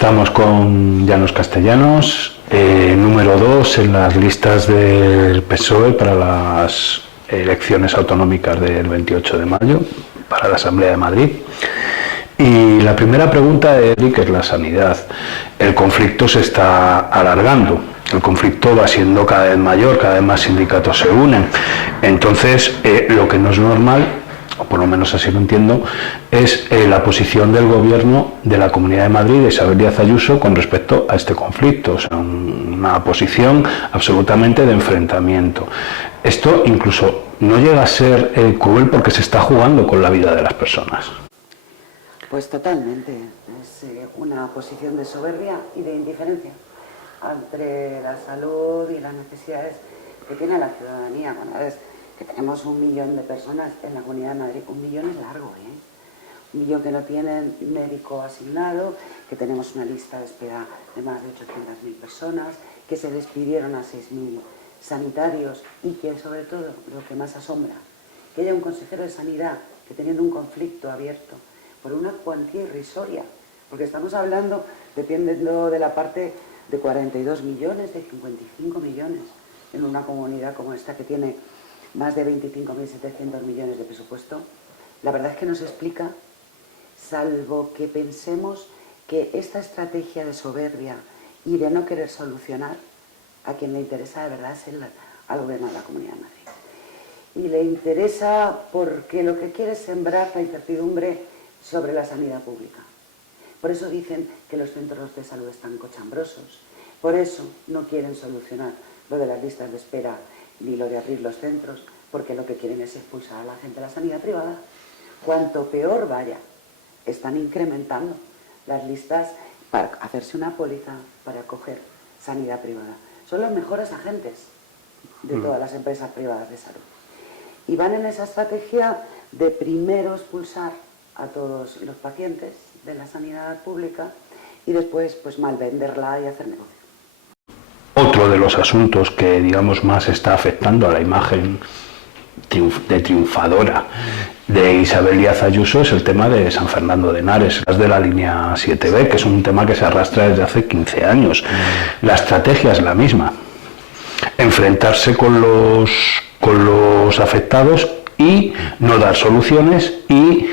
Estamos con Llanos Castellanos, número 2 en las listas del PSOE para las elecciones autonómicas del 28 de mayo, para la Asamblea de Madrid. Y la primera pregunta es la sanidad. El conflicto se está alargando, el conflicto va siendo cada vez mayor, cada vez más sindicatos se unen. Entonces, lo que no es normal, o por lo menos así lo entiendo, es la posición del Gobierno de la Comunidad de Madrid, de Isabel Díaz Ayuso, con respecto a este conflicto. O sea, una posición absolutamente de enfrentamiento. Esto incluso no llega a ser cruel porque se está jugando con la vida de las personas. Pues totalmente. Es una posición de soberbia y de indiferencia entre la salud y las necesidades que tiene la ciudadanía. Bueno, es que tenemos 1 millón de personas en la Comunidad de Madrid. 1 millón es largo, ¿eh? 1 millón que no tienen médico asignado, que tenemos una lista de espera de más de 800.000 personas, que se despidieron a 6.000 sanitarios y que, sobre todo, lo que más asombra, que haya un consejero de Sanidad que, teniendo un conflicto abierto por una cuantía irrisoria, porque estamos hablando, dependiendo de la parte, de 42 millones, de 55 millones, en una comunidad como esta que tiene más de 25.700 millones de presupuesto. La verdad es que no se explica, salvo que pensemos que esta estrategia de soberbia y de no querer solucionar, a quien le interesa de verdad es al gobierno de la Comunidad de Madrid. Y le interesa porque lo que quiere es sembrar la incertidumbre sobre la sanidad pública. Por eso dicen que los centros de salud están cochambrosos. Por eso no quieren solucionar lo de las listas de espera ni lo de abrir los centros, porque lo que quieren es expulsar a la gente de la sanidad privada. Cuanto peor vaya, están incrementando las listas para hacerse una póliza para acoger sanidad privada. Son los mejores agentes de todas las empresas privadas de salud. Y van en esa estrategia de primero expulsar a todos los pacientes de la sanidad pública y después pues malvenderla y hacer negocio. Otro de los asuntos que, digamos, más está afectando a la imagen de triunfadora de Isabel Díaz Ayuso es el tema de San Fernando de Henares, de la línea 7B, que es un tema que se arrastra desde hace 15 años. La estrategia es la misma: enfrentarse con los afectados y no dar soluciones y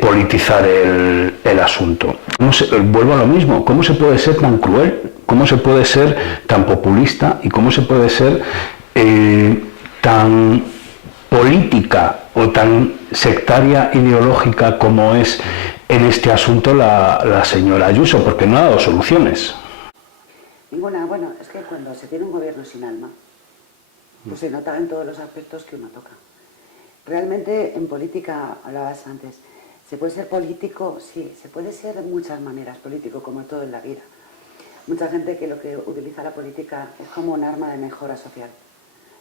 politizar el asunto. Vuelvo a lo mismo: ¿cómo se puede ser tan cruel? ¿Cómo se puede ser tan populista? ¿Y cómo se puede ser tan política o tan sectaria ideológica como es en este asunto la señora Ayuso? Porque no ha dado soluciones. Ninguna. Bueno, es que cuando se tiene un gobierno sin alma, pues se nota en todos los aspectos que uno toca. Realmente en política, hablabas antes, ¿se puede ser político? Sí, se puede ser de muchas maneras político, como todo en la vida. Mucha gente que lo que utiliza la política es como un arma de mejora social.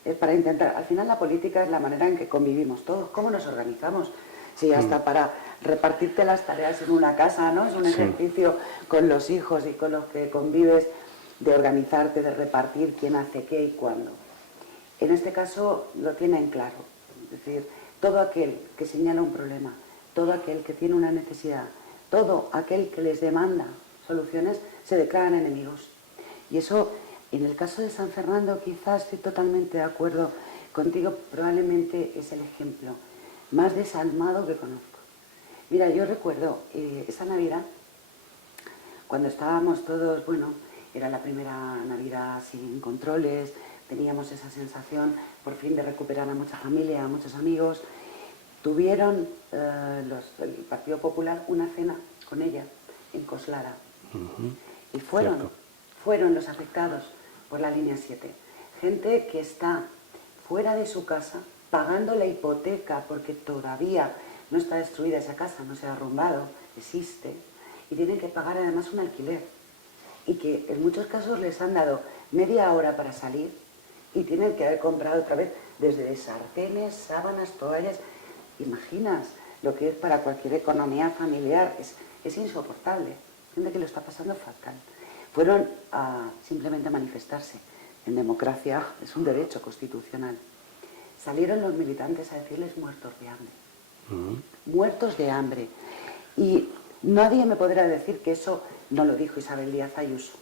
Es para intentar, al final la política es la manera en que convivimos todos, cómo nos organizamos. Sí, hasta para repartirte las tareas en una casa, ¿no? Es un ejercicio con los hijos y con los que convives de organizarte, de repartir quién hace qué y cuándo. En este caso lo tienen claro. Es decir, todo aquel que señala un problema, todo aquel que tiene una necesidad, todo aquel que les demanda soluciones, se declaran enemigos. Y eso, en el caso de San Fernando, quizás estoy totalmente de acuerdo contigo, probablemente es el ejemplo más desalmado que conozco. Mira, yo recuerdo esa Navidad, cuando estábamos todos, bueno, era la primera Navidad sin controles, teníamos esa sensación por fin de recuperar a mucha familia, a muchos amigos. Tuvieron el Partido Popular una cena con ella en Coslada. Y fueron los afectados por la línea 7. Gente que está fuera de su casa, pagando la hipoteca porque todavía no está destruida esa casa, no se ha derrumbado, existe, y tienen que pagar además un alquiler. Y que en muchos casos les han dado media hora para salir y tienen que haber comprado otra vez desde sartenes, sábanas, toallas. Imaginas lo que es para cualquier economía familiar, es insoportable. Gente que lo está pasando fatal. Fueron a simplemente manifestarse. En democracia es un derecho constitucional. Salieron los militantes a decirles muertos de hambre. Muertos de hambre. Y nadie me podrá decir que eso no lo dijo Isabel Díaz Ayuso,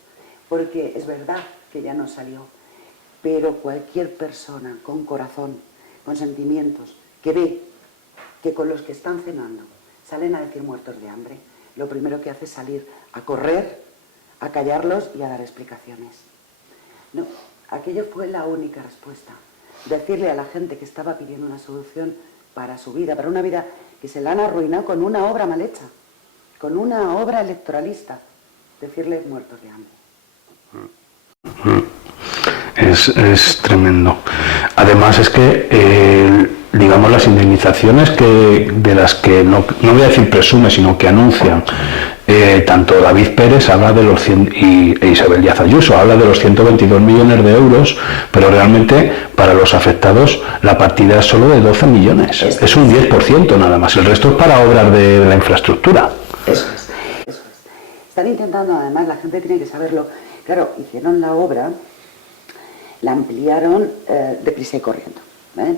porque es verdad que ya no salió, pero cualquier persona con corazón, con sentimientos, que ve que con los que están cenando salen a decir muertos de hambre, lo primero que hace es salir a correr, a callarlos y a dar explicaciones. No, aquello fue la única respuesta. Decirle a la gente que estaba pidiendo una solución para su vida, para una vida que se la han arruinado con una obra mal hecha, con una obra electoralista, decirle muertos de hambre. Es tremendo. Además es que, digamos, las indemnizaciones de las que, no voy a decir presume, sino que anuncian, tanto David Pérez habla de los e Isabel Díaz Ayuso habla de los 122 millones de euros, pero realmente para los afectados la partida es solo de 12 millones. Es un 10% nada más, el resto es para obras de la infraestructura. Eso es. Están intentando, además, la gente tiene que saberlo, claro, hicieron la obra, la ampliaron deprisa y corriendo,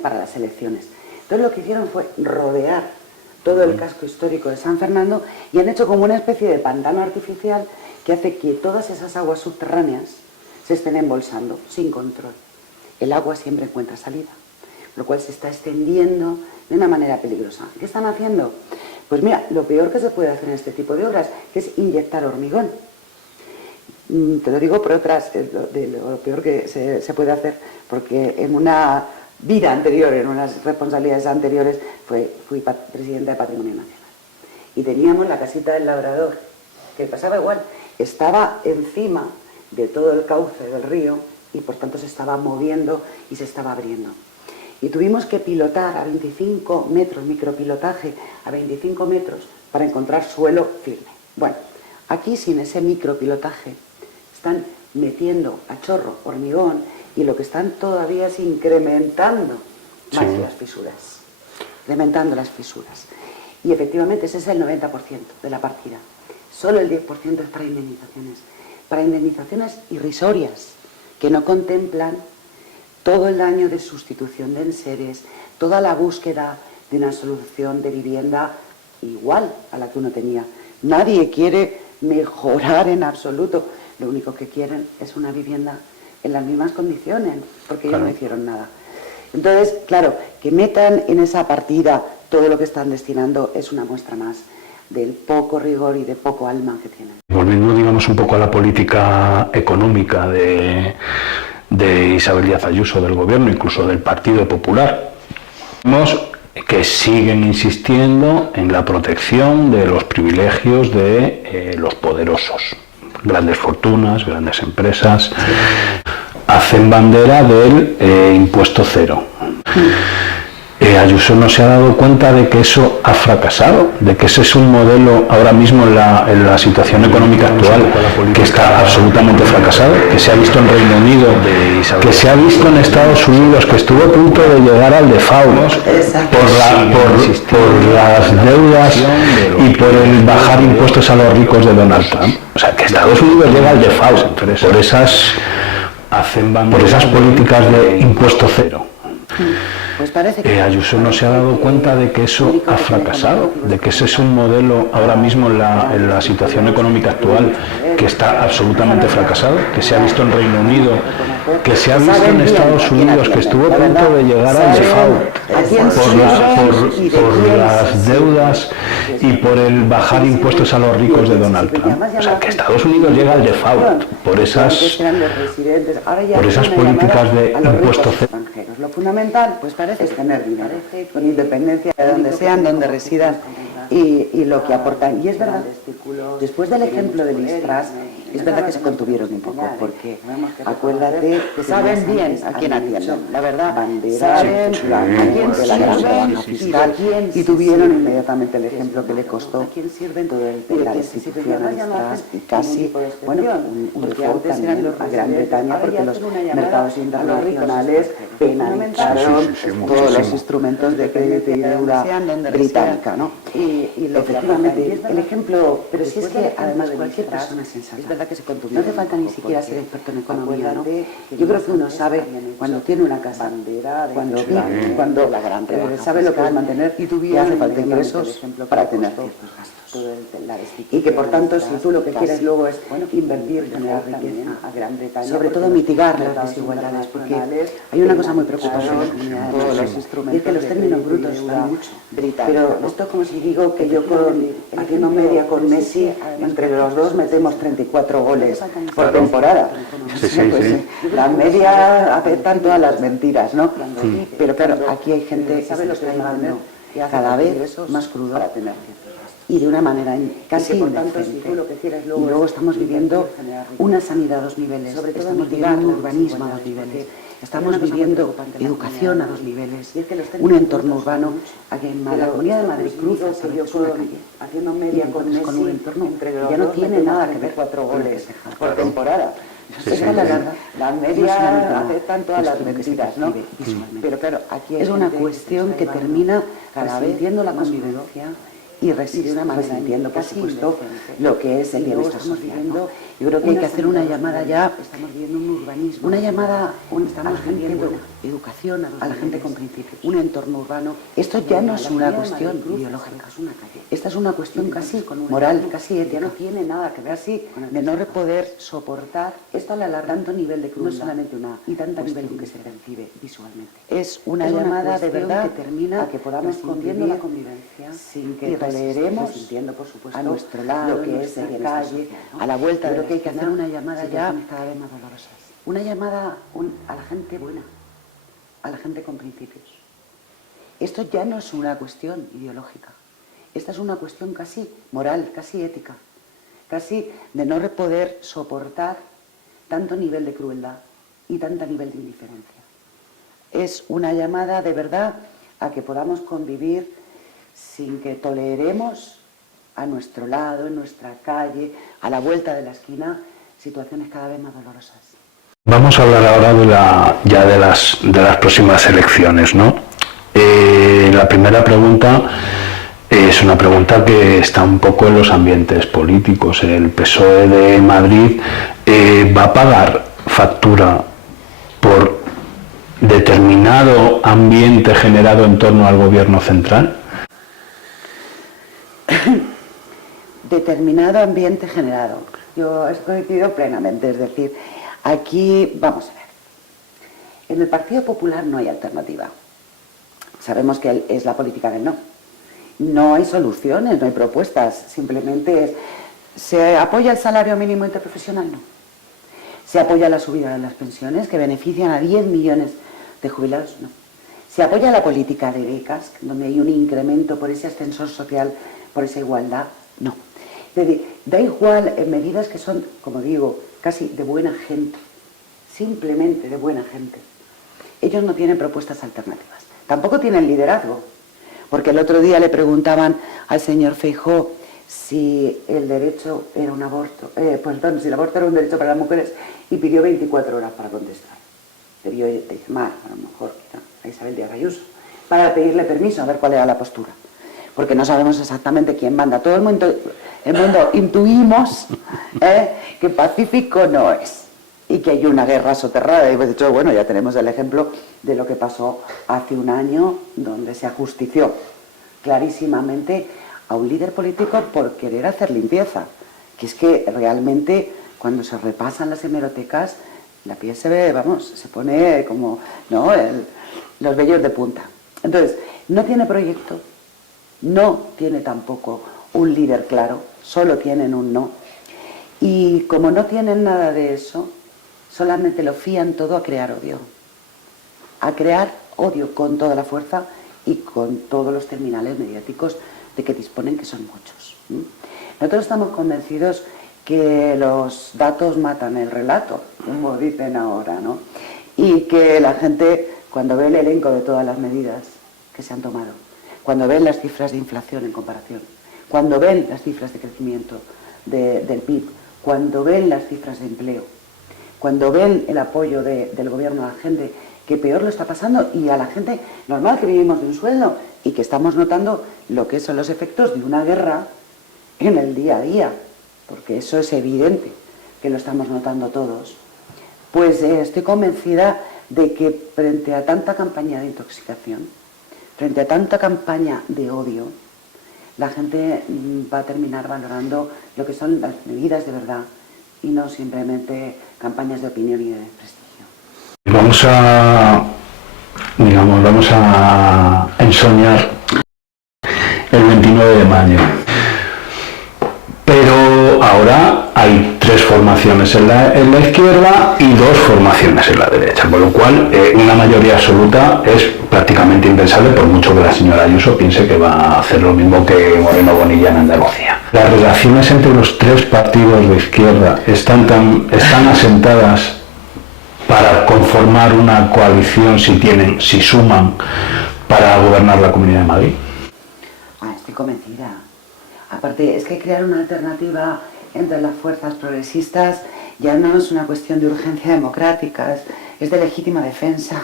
para las elecciones. Entonces lo que hicieron fue rodear todo el casco histórico de San Fernando y han hecho como una especie de pantano artificial que hace que todas esas aguas subterráneas se estén embolsando sin control. El agua siempre encuentra salida, lo cual se está extendiendo de una manera peligrosa. ¿Qué están haciendo? Pues mira, lo peor que se puede hacer en este tipo de obras, que es inyectar hormigón. Te lo digo por otras, de lo peor que se puede hacer, porque en una vida anterior, en unas responsabilidades anteriores, fui presidenta de Patrimonio Nacional. Y teníamos la casita del Labrador, que pasaba igual, estaba encima de todo el cauce del río y por tanto se estaba moviendo y se estaba abriendo. Y tuvimos que pilotar a 25 metros, micropilotaje a 25 metros para encontrar suelo firme. Bueno, aquí sin ese micropilotaje están metiendo a chorro hormigón y lo que están todavía es incrementando más las fisuras, incrementando las fisuras. Y efectivamente ese es el 90% de la partida. Solo el 10% es para indemnizaciones irrisorias, que no contemplan todo el daño de sustitución de enseres, toda la búsqueda de una solución de vivienda igual a la que uno tenía. Nadie quiere mejorar en absoluto, lo único que quieren es una vivienda en las mismas condiciones, porque ellos no hicieron nada. Entonces, claro, que metan en esa partida todo lo que están destinando es una muestra más del poco rigor y de poco alma que tienen. Volviendo, digamos, un poco a la política económica de Isabel Díaz Ayuso, del gobierno, incluso del Partido Popular, vemos que siguen insistiendo en la protección de los privilegios de los poderosos. Grandes fortunas, grandes empresas, hacen bandera del impuesto cero. Ayuso no se ha dado cuenta de que eso ha fracasado, de que ese es un modelo ahora mismo en la situación económica actual que está absolutamente fracasado, que se ha visto en Reino Unido, que se ha visto en Estados Unidos, que estuvo a punto de llegar al default por las deudas y por el bajar impuestos a los ricos de Donald Trump. O sea, que Estados Unidos llega al default por esas políticas de impuesto cero. Pues parece que Ayuso no se ha dado cuenta de que eso ha fracasado, de que ese es un modelo ahora mismo en la situación económica actual que está absolutamente fracasado, que se ha visto en Reino Unido, que se ha visto en Estados Unidos, que estuvo a punto de llegar al default por las deudas y por el bajar impuestos a los ricos de Donald Trump. O sea, que Estados Unidos llega al default por esas políticas de impuesto cero. Lo fundamental, pues parece, es tener dinero, con independencia de donde sean, donde residan y lo que aportan. Y es verdad, después del ejemplo de Listras, es verdad que se contuvieron un poco, porque acuérdate que saben bien a quién atienden, la verdad, saben a quién sirven fiscal y tuvieron inmediatamente el ejemplo que le costó todo la destitución a Listras y casi, bueno, un default también a Gran Bretaña, porque los mercados internacionales penalizaron todos los instrumentos de crédito y deuda británica, ¿no? Y efectivamente, el ejemplo, pero si es que además cualquier persona sensata, es verdad que se contuvieron, no hace falta ni siquiera ser experto en economía, ¿no? Yo creo que uno sabe cuando tiene una casa, cuando vive, cuando sabe lo que va a mantener y hace falta ingresos para tener ciertos gastos. y que por tanto si tú lo que quieres luego es invertir, generar riqueza, a Gran Bretaña, sobre todo mitigar las desigualdades, porque hay una cosa muy preocupante en la comunidad y es que los términos brutos dan mucho, pero esto es como si digo que yo haciendo media con Messi, entre los dos metemos 34 goles por temporada. La media aceptan todas las mentiras, ¿no? Pero claro, aquí hay gente que se está llevando cada vez más crudo y de una manera casi indecente. Y luego estamos viviendo una sanidad a dos niveles, estamos viviendo un urbanismo a dos niveles, estamos viviendo educación a dos niveles, un entorno urbano. Aquí en la Comunidad de Madrid cruza una calle haciendo media con un entorno que ya no tiene nada que ver 4 goles por temporada. La media aceptan todas las mentiras, ¿no? Pero claro, aquí es una cuestión que termina resintiendo la convivencia y resintiendo, por supuesto, lo que es el bienestar social, ¿no? Yo creo que hay que hacer una llamada ya, una llamada, estamos viviendo educación a la gente con principios, un entorno urbano. Esto ya no es una cuestión ideológica, esta es una cuestión casi moral, casi ética, no tiene nada que ver así de no poder soportar esto a la tanto nivel de crueldad, no solamente una y tanta nivel que se percibe visualmente. Es una llamada de verdad que termina a que podamos convivir la convivencia sin que toleremos, por supuesto, a nuestro lado, lo que es en la calle, a la vuelta. Creo que hay que hacer una llamada ya cada vez más dolorosas. Una llamada a la gente buena, a la gente con principios. Esto ya no es una cuestión ideológica. Esta es una cuestión casi moral, casi ética, casi de no poder soportar tanto nivel de crueldad y tanto nivel de indiferencia. Es una llamada de verdad a que podamos convivir sin que toleremos a nuestro lado, en nuestra calle, a la vuelta de la esquina, situaciones cada vez más dolorosas. Vamos a hablar ahora de las próximas elecciones, ¿no? La primera pregunta es una pregunta que está un poco en los ambientes políticos. El PSOE de Madrid va a pagar factura por determinado ambiente generado en torno al gobierno central. Determinado ambiente generado. Yo coincido plenamente, es decir, aquí, vamos a ver, en el Partido Popular no hay alternativa. Sabemos que es la política del no. No hay soluciones, no hay propuestas, simplemente ¿se apoya el salario mínimo interprofesional? No. ¿Se apoya la subida de las pensiones que benefician a 10 millones de jubilados? No. ¿Se apoya la política de becas, donde hay un incremento por ese ascensor social, por esa igualdad? No. Es decir, da igual en medidas que son, como digo, casi de buena gente, simplemente de buena gente. Ellos no tienen propuestas alternativas, tampoco tienen liderazgo, porque el otro día le preguntaban al señor Feijóo si el derecho era un aborto, si el aborto era un derecho para las mujeres, y pidió 24 horas para contestar. Debió de llamar, a lo mejor, a Isabel Díaz Ayuso, para pedirle permiso a ver cuál era la postura, porque no sabemos exactamente quién manda. Todo el mundo intuimos que pacífico no es y que hay una guerra soterrada. Y de hecho, bueno, ya tenemos el ejemplo de lo que pasó hace un año, donde se ajustició clarísimamente a un líder político por querer hacer limpieza, que es que realmente cuando se repasan las hemerotecas la piel se ve, se pone como, ¿no?, los vellos de punta. Entonces, no tiene proyecto, no tiene tampoco un líder claro, solo tienen un no. Y como no tienen nada de eso, solamente lo fían todo a crear odio. A crear odio con toda la fuerza y con todos los terminales mediáticos de que disponen, que son muchos. Nosotros estamos convencidos que los datos matan el relato, como dicen ahora, ¿no? Y que la gente, cuando ve el elenco de todas las medidas que se han tomado, cuando ven las cifras de inflación en comparación, cuando ven las cifras de crecimiento del PIB, cuando ven las cifras de empleo, cuando ven el apoyo del gobierno a la gente que peor lo está pasando y a la gente normal que vivimos de un sueldo y que estamos notando lo que son los efectos de una guerra en el día a día, porque eso es evidente que lo estamos notando todos, pues estoy convencida de que frente a tanta campaña de intoxicación, frente a tanta campaña de odio, la gente va a terminar valorando lo que son las medidas de verdad y no simplemente campañas de opinión y de prestigio. Vamos a ensoñar el 29 de mayo. Pero ahora hay 3 formaciones en la izquierda y 2 formaciones en la derecha, con lo cual una mayoría absoluta es prácticamente impensable, por mucho que la señora Ayuso piense que va a hacer lo mismo que Moreno Bonilla en Andalucía. Las relaciones entre los 3 partidos de izquierda están asentadas para conformar una coalición, si suman, para gobernar la Comunidad de Madrid. Estoy convencida. Aparte, es que crear una alternativa entre las fuerzas progresistas ya no es una cuestión de urgencia democrática, es de legítima defensa.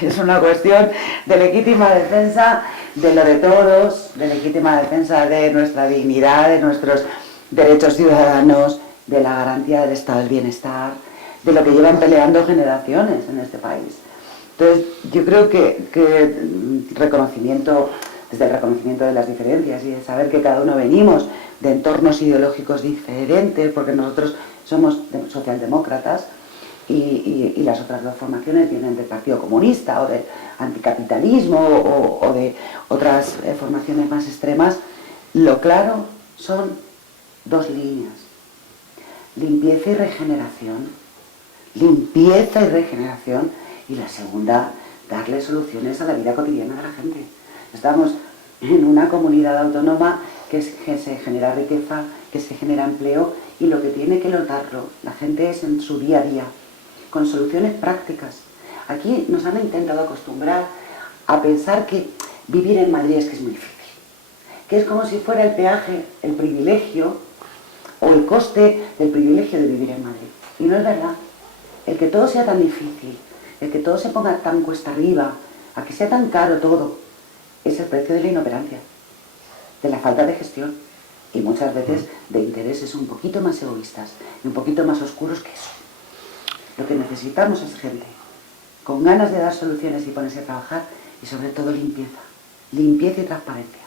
Es una cuestión de legítima defensa de lo de todos, de legítima defensa de nuestra dignidad, de nuestros derechos ciudadanos, de la garantía del estado del bienestar, de lo que llevan peleando generaciones en este país. Entonces, yo creo que desde el reconocimiento de las diferencias y de saber que cada uno venimos de entornos ideológicos diferentes, porque nosotros somos socialdemócratas y las otras 2 formaciones vienen del Partido Comunista o del anticapitalismo o de otras formaciones más extremas, lo claro son 2 líneas: limpieza y regeneración. Limpieza y regeneración, y la segunda, darle soluciones a la vida cotidiana de la gente. Estamos en una comunidad autónoma que se genera riqueza, que se genera empleo, y lo que tiene que notarlo la gente es en su día a día, con soluciones prácticas. Aquí nos han intentado acostumbrar a pensar que vivir en Madrid es que es muy difícil, que es como si fuera el peaje, el privilegio o el coste del privilegio de vivir en Madrid. Y no es verdad. El que todo sea tan difícil, el que todo se ponga tan cuesta arriba, a que sea tan caro todo, es el precio de la inoperancia, de la falta de gestión y muchas veces de intereses un poquito más egoístas y un poquito más oscuros que eso. Lo que necesitamos es gente con ganas de dar soluciones y ponerse a trabajar, y sobre todo limpieza y transparencia.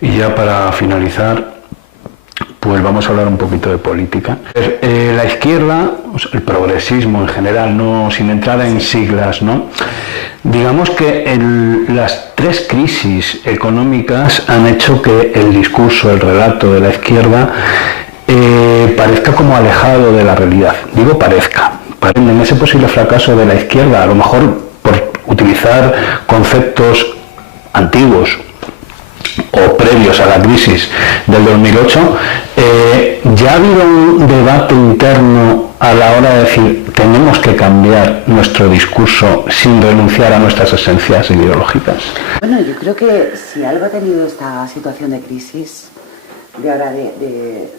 Y ya para finalizar, pues vamos a hablar un poquito de política. La izquierda, el progresismo en general, no sin entrar en siglas, ¿no? Digamos que las 3 crisis económicas han hecho que el discurso, el relato de la izquierda parezca como alejado de la realidad. Digo parezca. En ese posible fracaso de la izquierda, a lo mejor por utilizar conceptos antiguos o previos a la crisis del 2008, ya ha habido un debate interno a la hora de decir tenemos que cambiar nuestro discurso sin renunciar a nuestras esencias ideológicas. Bueno, yo creo que si algo ha tenido esta situación de crisis de ahora de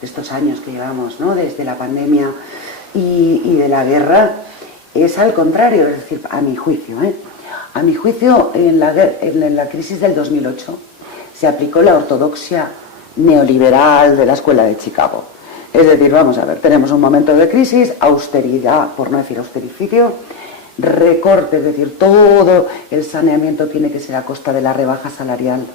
estos años que llevamos, ¿no?, desde la pandemia y de la guerra, es al contrario, es decir, a mi juicio, A mi juicio, en la crisis del 2008 se aplicó la ortodoxia neoliberal de la escuela de Chicago. Es decir, vamos a ver, tenemos un momento de crisis, austeridad, por no decir austericidio, recorte, es decir, todo el saneamiento tiene que ser a costa de la rebaja salarial,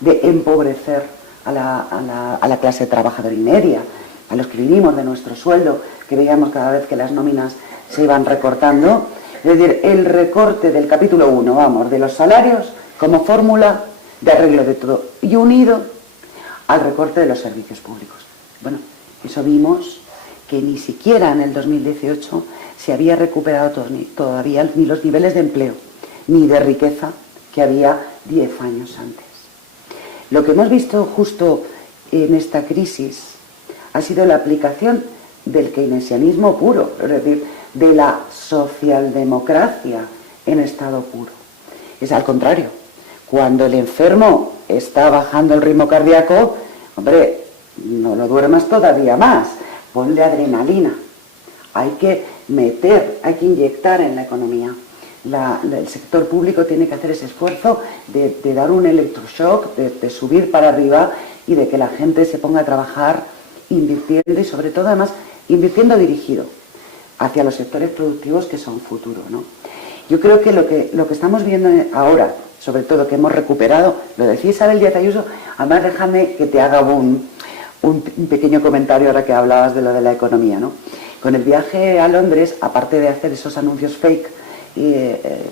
de empobrecer a la clase trabajadora y media, a los que vivimos de nuestro sueldo, que veíamos cada vez que las nóminas se iban recortando. Es decir, el recorte del capítulo 1, vamos, de los salarios como fórmula de arreglo de todo, y unido al recorte de los servicios públicos. Bueno, eso vimos que ni siquiera en el 2018 se había recuperado todavía ni los niveles de empleo, ni de riqueza que había 10 años antes. Lo que hemos visto justo en esta crisis ha sido la aplicación del keynesianismo puro, es decir, de la socialdemocracia en estado puro. Es al contrario, cuando el enfermo está bajando el ritmo cardíaco, hombre, no lo duermas todavía más, ponle adrenalina, hay que inyectar en la economía. El sector público tiene que hacer ese esfuerzo de dar un electroshock, de subir para arriba y de que la gente se ponga a trabajar invirtiendo y sobre todo además invirtiendo dirigido hacia los sectores productivos que son futuro, ¿no? Yo creo que lo que estamos viendo ahora sobre todo que hemos recuperado, lo decía Isabel Díaz Ayuso, además déjame que te haga un pequeño comentario ahora que hablabas de lo de la economía, ¿no? Con el viaje a Londres, aparte de hacer esos anuncios fake,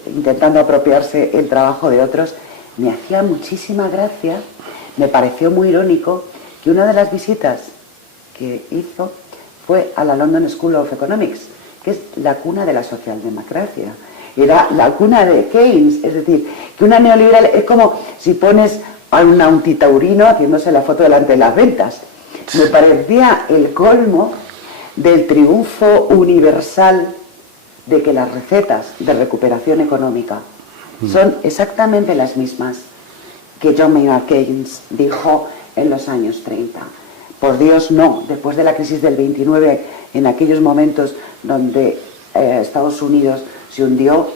intentando apropiarse el trabajo de otros, me hacía muchísima gracia, me pareció muy irónico que una de las visitas que hizo fue a la London School of Economics, que es la cuna de la socialdemocracia. Era la cuna de Keynes, es decir, que una neoliberal es como si pones a un antitaurino haciéndose la foto delante de las ventas. Me parecía el colmo del triunfo universal de que las recetas de recuperación económica son exactamente las mismas que John Maynard Keynes dijo en los años 30. Por Dios, no. Después de la crisis del 29, en aquellos momentos donde Estados Unidos se hundió,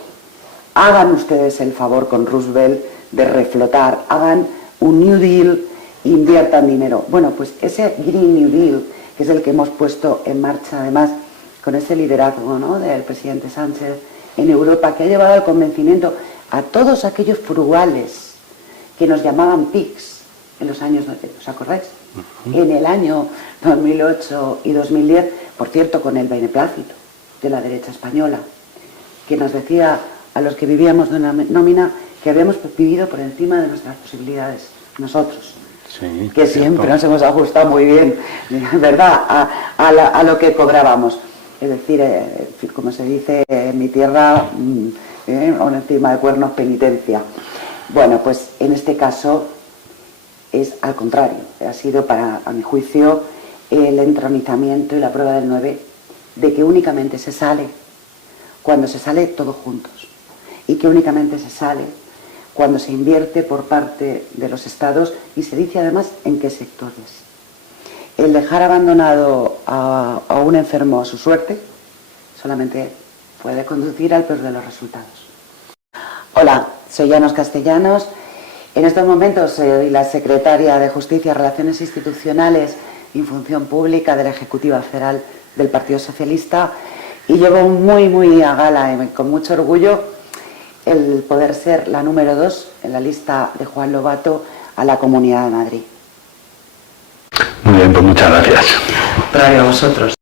hagan ustedes el favor con Roosevelt de reflotar, hagan un New Deal, inviertan dinero. Bueno, pues ese Green New Deal, que es el que hemos puesto en marcha, además, con ese liderazgo, ¿no?, del presidente Sánchez en Europa, que ha llevado al convencimiento a todos aquellos frugales que nos llamaban pigs en los años, ¿os acordáis? En el año 2008 y 2010, por cierto, con el beneplácito de la derecha española, que nos decía a los que vivíamos de una nómina que habíamos vivido por encima de nuestras posibilidades, nosotros, sí, que siempre nos hemos ajustado muy bien, ¿verdad?, a lo que cobrábamos. Es decir, como se dice en mi tierra, o encima de cuernos penitencia. Bueno, pues en este caso es al contrario. Ha sido, a mi juicio, el entronizamiento y la prueba del 9 de que únicamente se sale cuando se sale todos juntos, y que únicamente se sale cuando se invierte por parte de los estados, y se dice además en qué sectores. El dejar abandonado a un enfermo a su suerte solamente puede conducir al peor de los resultados. Hola, soy Llanos Castellanos. En estos momentos soy la secretaria de Justicia, Relaciones Institucionales y Función Pública de la Ejecutiva Federal del Partido Socialista, y llevo muy a gala y con mucho orgullo el poder ser la número 2 en la lista de Juan Lobato a la Comunidad de Madrid. Muy bien, pues muchas gracias. Pero a vosotros.